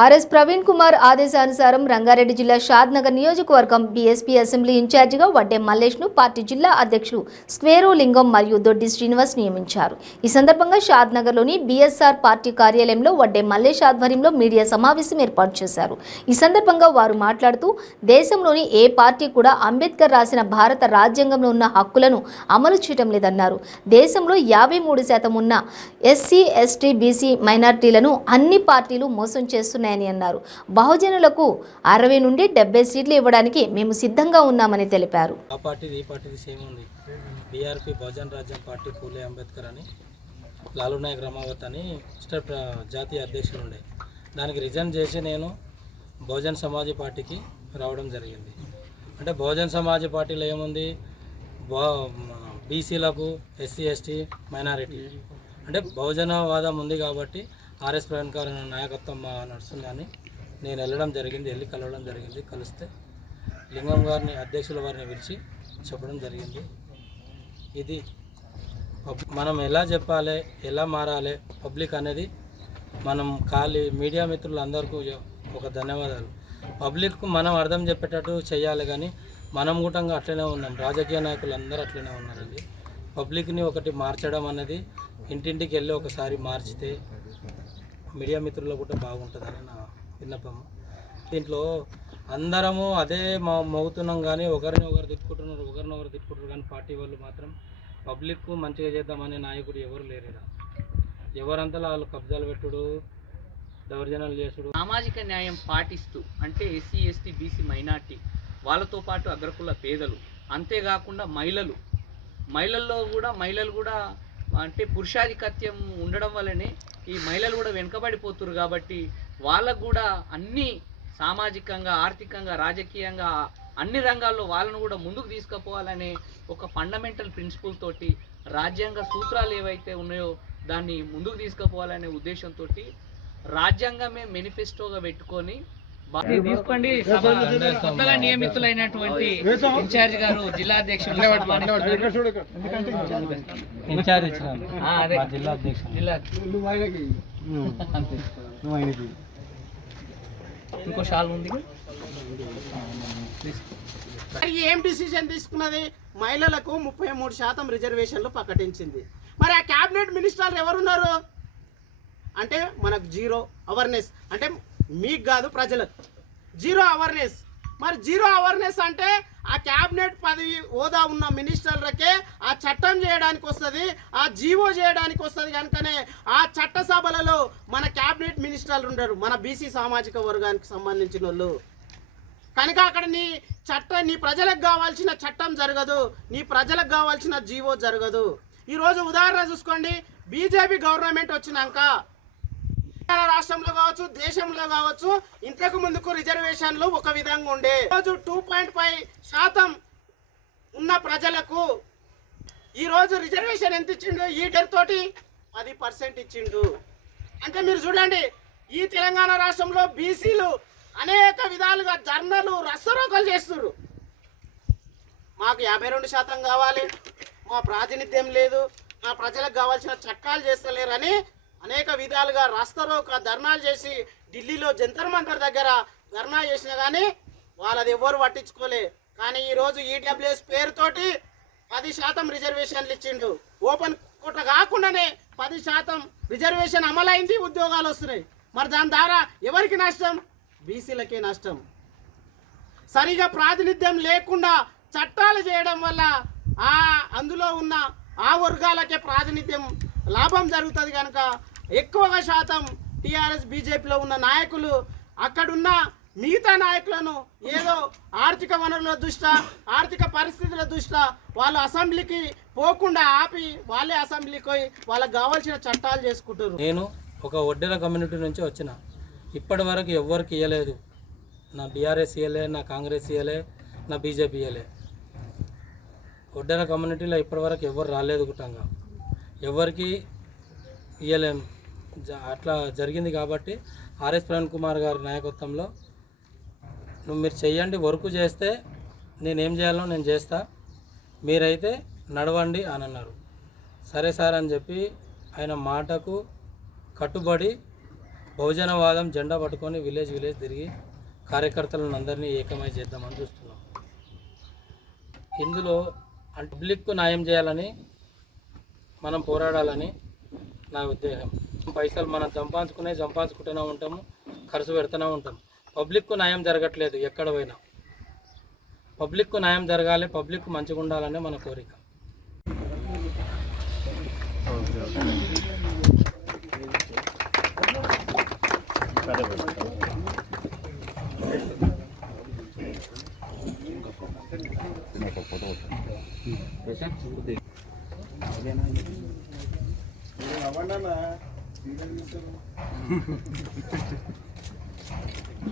RS Praveen Kumar ఆదేశానుసారం రంగారెడ్డి జిల్లా షాద్ నగర్ నియోజకవర్గం బీఎస్పీ అసెంబ్లీ ఇన్ఛార్జిగా వడ్డే మల్లేష్ను పార్టీ జిల్లా అధ్యక్షుడు స్క్వేరు లింగం మరియు దొడ్డి శ్రీనివాస్ నియమించారు. ఈ సందర్భంగా షాద్నగర్లోని బీఎస్ఆర్ పార్టీ కార్యాలయంలో వడ్డే మల్లేష్ ఆధ్వర్యంలో మీడియా సమావేశం ఏర్పాటు చేశారు. ఈ సందర్భంగా వారు మాట్లాడుతూ దేశంలోని ఏ పార్టీ కూడా అంబేద్కర్ రాసిన భారత రాజ్యాంగంలో ఉన్న హక్కులను అమలు చేయడం లేదన్నారు. దేశంలో యాభై మూడు శాతం ఉన్న ఎస్సీ ఎస్టీ బీసీ మైనార్టీలను అన్ని పార్టీలు మోసం ఉన్నాయని అన్నారు. బహుజనులకు అరవై నుండి డెబ్బై సీట్లు ఇవ్వడానికి మేము సిద్ధంగా ఉన్నామని తెలిపారు. ఆ పార్టీది ఈ పార్టీది సేమ్ ఉంది. బీఆర్పీ బహుజన్ రాజ్యం పార్టీ పూలే అంబేద్కర్ అని లాలు నాయక్ రమావత్ అని స్టేట్ జాతీయ అధ్యక్షులు ఉండే. దానికి రిజైన్ చేసి నేను బహుజన్ సమాజ్ పార్టీకి రావడం జరిగింది. అంటే బహుజన్ సమాజ్ పార్టీలో ఏముంది? బీసీలకు ఎస్సీ ఎస్టీ మైనారిటీ. అంటే బహుజనవాదం ఉంది కాబట్టి ఆర్ఎస్ ప్రవీణ్ గారి నాయకత్వం మా నడుస్తుందని నేను వెళ్ళడం జరిగింది వెళ్ళి కలవడం జరిగింది కలిస్తే లింగం గారిని అధ్యక్షుల వారిని పిలిచి చెప్పడం జరిగింది. ఇది పబ్- మనం ఎలా చెప్పాలి ఎలా మారాలి పబ్లిక్ అనేది మనం ఖాళీ మీడియా మిత్రులందరికీ ఒక ధన్యవాదాలు. పబ్లిక్కు మనం అర్థం చెప్పేటట్టు చేయాలి కానీ మనం కూటంగా అట్లనే ఉన్నాం. రాజకీయ నాయకులు అందరూ అట్లనే ఉన్నారండి. పబ్లిక్ని ఒకటి మార్చడం అనేది ఇంటింటికి వెళ్ళి ఒకసారి మార్చితే మీడియా మిత్రులు కూడా బాగుంటుందని నా విన్నపం దీంట్లో అందరము అదే మా మోగుతున్నాం కానీ ఒకరిని ఒకరు తిట్టుకుంటున్నారు ఒకరిని ఒకరు తిట్టుకుంటారు కానీ పార్టీ వాళ్ళు మాత్రం పబ్లిక్ మంచిగా చేద్దామనే నాయకుడు ఎవరు లేరు ఎవరంతా వాళ్ళు కబ్జాలు పెట్టుడు దౌర్జన్యాలు చేసుడు. సామాజిక న్యాయం పాటిస్తూ అంటే ఎస్సీ ఎస్టీ బీసీ మైనార్టీ వాళ్ళతో పాటు అగ్రకుల పేదలు అంతేకాకుండా మహిళలు. మహిళల్లో కూడా మహిళలు కూడా అంటే పురుషాధిపత్యం ఉండడం వల్లనే ఈ మహిళలు కూడా వెనుకబడిపోతున్నారు కాబట్టి వాళ్ళకు కూడా అన్ని సామాజికంగా ఆర్థికంగా రాజకీయంగా అన్ని రంగాల్లో వాళ్ళను కూడా ముందుకు తీసుకుపోవాలనే ఒక ఫండమెంటల్ ప్రిన్సిపల్ తోటి రాజ్యాంగ సూత్రాలు ఏవైతే ఉన్నాయో దాన్ని ముందుకు తీసుకుపోవాలనే ఉద్దేశంతో రాజ్యాంగమే మేనిఫెస్టోగా పెట్టుకొని తీసుకోండి కొత్తగా నియమితులైనటువంటి ఇన్ఛార్జ్ గారు జిల్లా అధ్యక్షులు. ఇన్ఛార్జ్ జిల్లా ఇంకో షాల్ ఉంది ఏం డిసిజన్ తీసుకున్నది మహిళలకు ముప్పై మూడు శాతం రిజర్వేషన్లు ప్రకటించింది మరి ఆ క్యాబినెట్ మినిస్టర్లు ఎవరున్నారు అంటే మనకు జీరో అవేర్నెస్ అంటే మీకు కాదు ప్రజలకు. జీరో అవేర్నెస్ మరి జీరో అవేర్నెస్ అంటే ఆ క్యాబినెట్ పదవి హోదా ఉన్న మినిస్టర్లకే ఆ చట్టం చేయడానికి వస్తుంది ఆ జీవో చేయడానికి వస్తుంది కనుకనే ఆ చట్టసభలలో మన క్యాబినెట్ మినిస్టర్లు ఉండరు మన బీసీ సామాజిక వర్గానికి సంబంధించిన వాళ్ళు. కనుక అక్కడ నీ చట్టం నీ ప్రజలకు కావాల్సిన చట్టం జరగదు నీ ప్రజలకు కావాల్సిన జీవో జరగదు. ఈరోజు ఉదాహరణ చూసుకోండి బీజేపీ గవర్నమెంట్ వచ్చినాక తెలంగాణ రాష్ట్రంలో కావచ్చు దేశంలో కావచ్చు ఇంతకు ముందుకు రిజర్వేషన్లు ఒక విధంగా ఉండే. రోజు టూ పాయింట్ ఫైవ్ శాతం ఉన్న ప్రజలకు ఈరోజు రిజర్వేషన్ ఎంత ఇచ్చిండు? ఈ డెర్ తోటి పది పర్సెంట్ ఇచ్చిండు. అంటే మీరు చూడండి ఈ తెలంగాణ రాష్ట్రంలో బీసీలు అనేక విధాలుగా ధర్నలు రస్తరోకలు చేస్తున్నారు మాకు యాభై రెండు శాతం కావాలి మా ప్రాతినిధ్యం లేదు మా ప్రజలకు కావాల్సిన చట్టాలు చేస్తలేరని అనేక విధాలుగా రాస్తరోక ధర్నాలు చేసి ఢిల్లీలో జంతర్ మంతర్ దగ్గర ధర్నా చేసినా కానీ వాళ్ళది ఎవ్వరు పట్టించుకోలే. కానీ ఈరోజు ఈడబ్ల్యూఎస్ పేరుతోటి పది శాతం రిజర్వేషన్లు ఇచ్చిండు ఓపెన్ కోట కాకుండానే పది శాతం రిజర్వేషన్ అమలైంది ఉద్యోగాలు వస్తున్నాయి. మరి దాని ద్వారా ఎవరికి నష్టం? బీసీలకే నష్టం. సరిగా ప్రాతినిధ్యం లేకుండా చట్టాలు చేయడం వల్ల ఆ అందులో ఉన్న ఆ వర్గాలకే ప్రాతినిధ్యం లాభం జరుగుతుంది కనుక ఎక్కువగా శాతం టీఆర్ఎస్ బీజేపీలో ఉన్న నాయకులు అక్కడున్న మిగతా నాయకులను ఏదో ఆర్థిక వనరుల దృష్ట్యా ఆర్థిక పరిస్థితుల దృష్ట్యా వాళ్ళు అసెంబ్లీకి పోకుండా ఆపి వాళ్ళే అసెంబ్లీకి పోయి వాళ్ళకి కావాల్సిన చట్టాలు చేసుకుంటారు నేను ఒక ఒడ్డెల కమ్యూనిటీ నుంచి వచ్చిన. ఇప్పటి వరకు ఎవ్వరికి ఇవ్వలేదు నా బీఆర్ఎస్ ఇవ్వలే నా కాంగ్రెస్ ఇవ్వలే నా బీజేపీ ఇవ్వలే ఒడ్డెల కమ్యూనిటీలో ఇప్పటివరకు ఎవరు రాలేదు గుట్టంగా. ఎవరికి ఇవ్వలేం అట్లా జరిగింది కాబట్టి ఆర్ఎస్ ప్రవీణ్ కుమార్ గారి నాయకత్వంలో నువ్వు మీరు చెయ్యండి వర్క్ చేస్తే నేనేం చేయాలో నేను చేస్తా మీరైతే నడవండి అని అన్నారు. సరే సార్ అని చెప్పి ఆయన మాటకు కట్టుబడి బహుజనవాదం జెండా పట్టుకొని విలేజ్ విలేజ్ తిరిగి కార్యకర్తలను అందరినీ ఏకమై చేద్దామని చూస్తున్నాం. ఇందులో పబ్లిక్కు న్యాయం చేయాలని మనం పోరాడాలని నా ఉద్దేశం. పైసలు మనం సంపాదించుకునే సంపాదించుకుంటూనే ఉంటాము ఖర్చు పెడుతూనే ఉంటాము. పబ్లిక్కు న్యాయం జరగట్లేదు ఎక్కడ పోయినా. పబ్లిక్కు న్యాయం జరగాలి పబ్లిక్ మంచిగా ఉండాలనే మన కోరిక. అవన్నా Thank you.